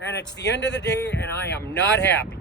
And it's the end of the day and I am not happy.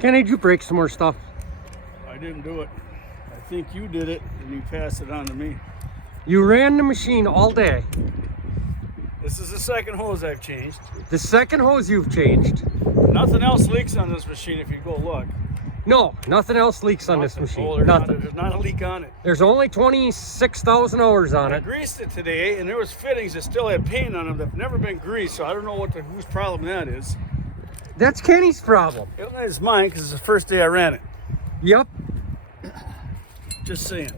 Kenny, did you break some more stuff? I didn't do it. I think you did it and you passed it on to me. You ran the machine all day. This is the second hose I've changed. The second hose you've changed. Nothing else leaks on this machine if you go look. No, nothing else leaks on this machine. Oh, there's nothing. There's not a leak on it. There's only 26,000 hours on I it. greased it today and there was fittings that still had paint on them that have never been greased, so I don't know whose problem that is. That's Kenny's problem. It's mine because it's the first day I ran it. Yep. Just saying.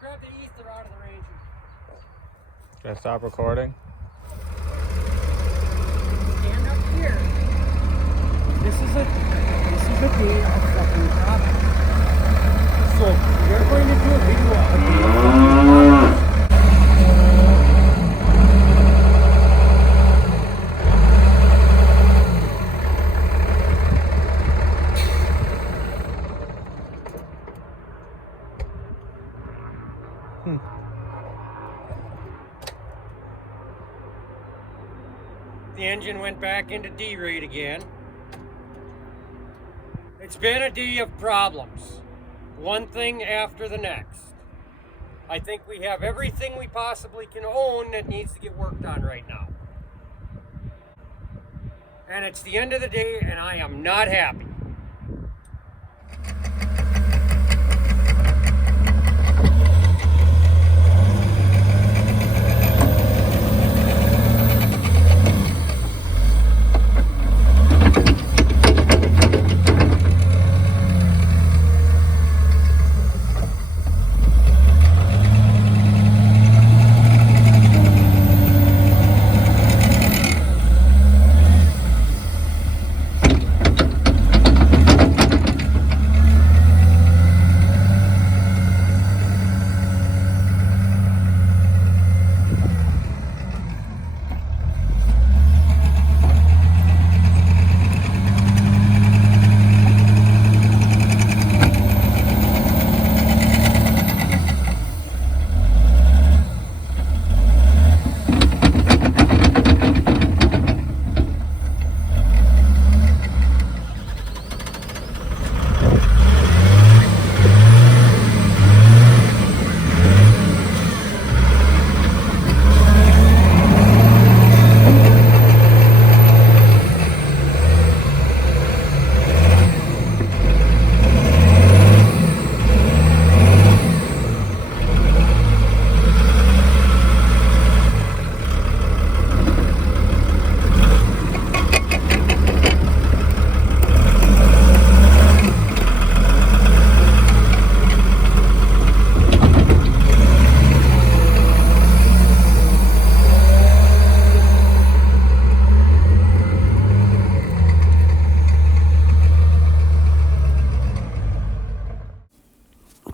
Grab the ether out of the Ranger. Can I stop recording? Stand up here. This is a day of fucking problems. So we're going to do a video of a day of fucking problems. The engine went back into D rate again. It's been a day of problems. One thing after the next. I think we have everything we possibly can own that needs to get worked on right now. And it's the end of the day and I am not happy.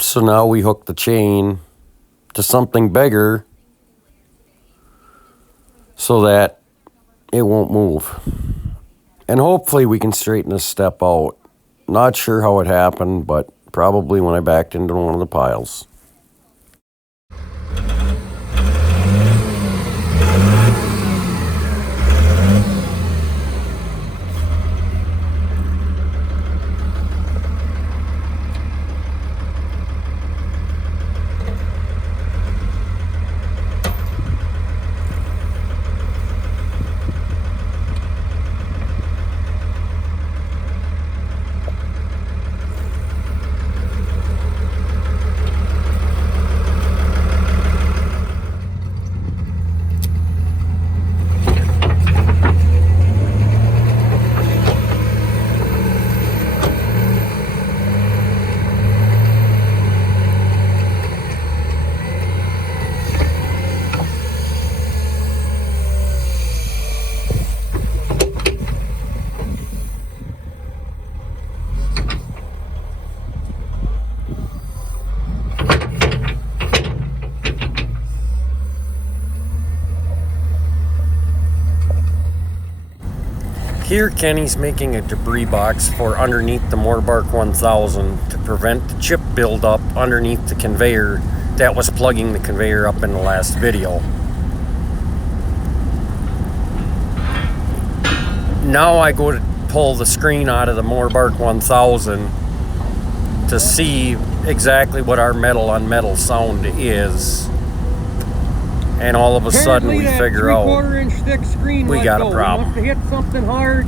So now we hook the chain to something bigger so that it won't move. And hopefully we can straighten this step out. Not sure how it happened, but probably when I backed into one of the piles. Here Kenny's making a debris box for underneath the Morbark 1000 to prevent the chip buildup underneath the conveyor that was plugging the conveyor up in the last video. Now I go to pull the screen out of the Morbark 1000 to see exactly what our metal on metal sound is. And all of a sudden we figure out 3/4 inch thick screen we got a problem. Must have hit something hard.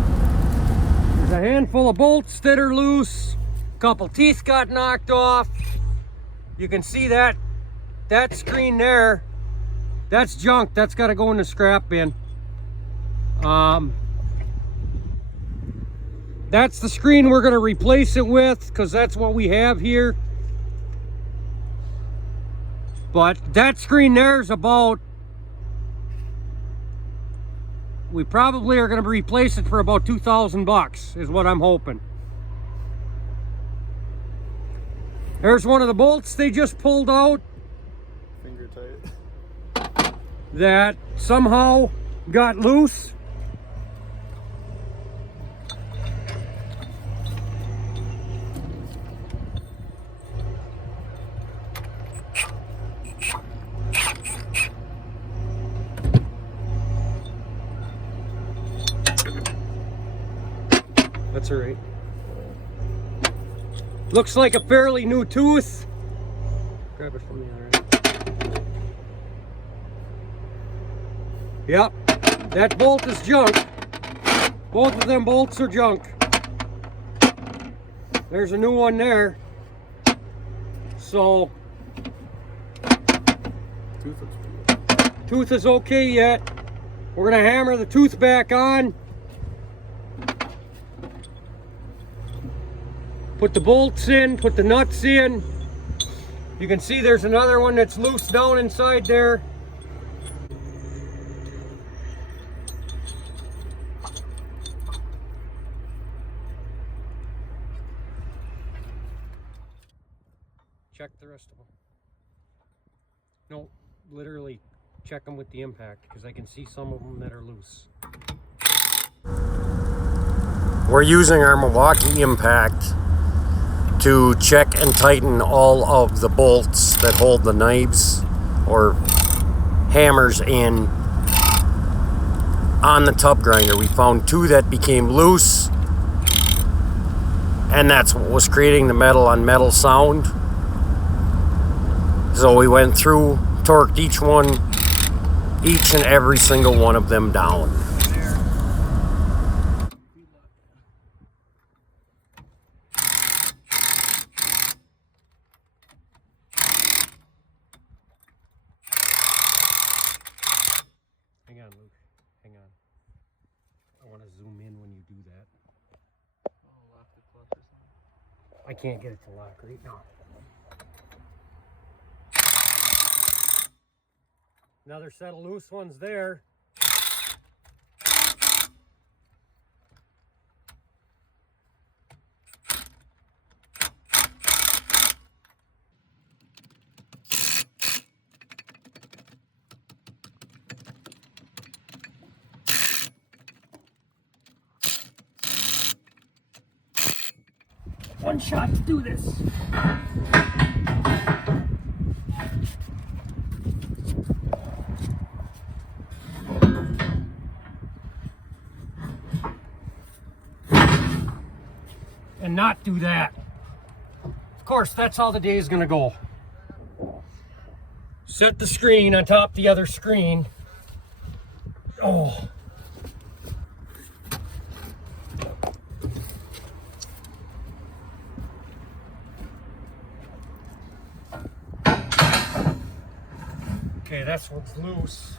There's a handful of bolts that are loose. A couple teeth got knocked off. You can see that screen there. That's junk. That's got to go in the scrap bin. That's the screen we're going to replace it with because that's what we have here. But that screen there is about, we probably are going to replace it for about 2,000 bucks is what I'm hoping. There's one of the bolts they just pulled out. Finger tight. That somehow got loose. That's all right. Looks like a fairly new tooth. Grab it from the other end. Yep, that bolt is junk. Both of them bolts are junk. There's a new one there. So, tooth is okay yet. We're gonna hammer the tooth back on. Put the bolts in, put the nuts in. You can see there's another one that's loose down inside there. Check the rest of them. No, literally check them with the impact because I can see some of them that are loose. We're using our Milwaukee Impact to check and tighten all of the bolts that hold the knives or hammers in on the tub grinder. We found two that became loose, and that's what was creating the metal on metal sound. So we went through, torqued each and every single one of them down. Hang on, Luke. Hang on. I want to zoom in when you do that. I can't get it to lock right now. Another set of loose ones there. one shot to do this. And not do that. Of course, that's how the day is gonna go. Set the screen on top of the other screen. Oh. Okay, that's one's loose.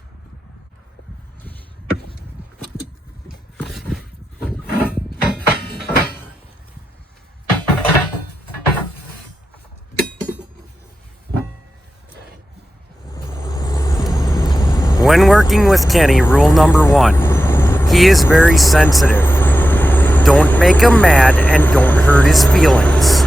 When working with Kenny, rule number 1, he is very sensitive. Don't make him mad and don't hurt his feelings.